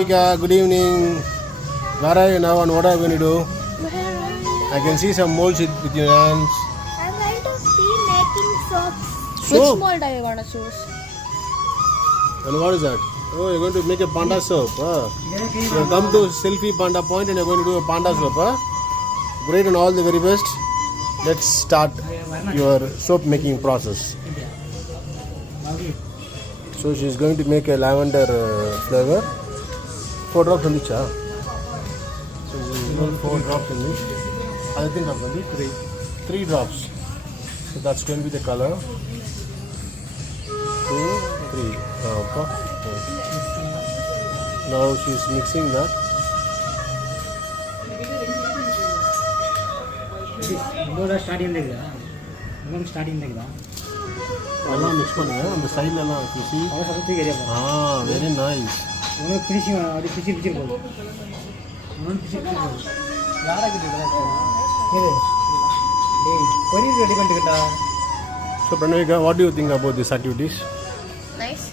Good evening. Where are you now and what are you going to do? I can see some molds with your hands. I'm going to be making soaps. Soap? Which mold are you gonna choose? And what is that? Oh, you're going to make a panda soap. You come to Selfie Panda Point and you're going to do a panda soap. Great and all the very best. Let's start your soap making process. So she's going to make a lavender flavor. 4 drops on the cha. So we will 4 drops in this. I think drops on the 3 drops. So that's going to be the color. 2, 3. Now she's mixing that. எல்லாம் mix பண்ணுங்க அந்த சைடுல எல்லாம் பிசி very nice So Pranavika, what do you think about these activities? Nice.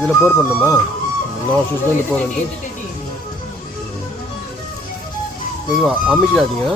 இதில் போர் பண்ணுமா நான் shoes தான் போர் வந்து மெதுவா அமைக்காதீங்க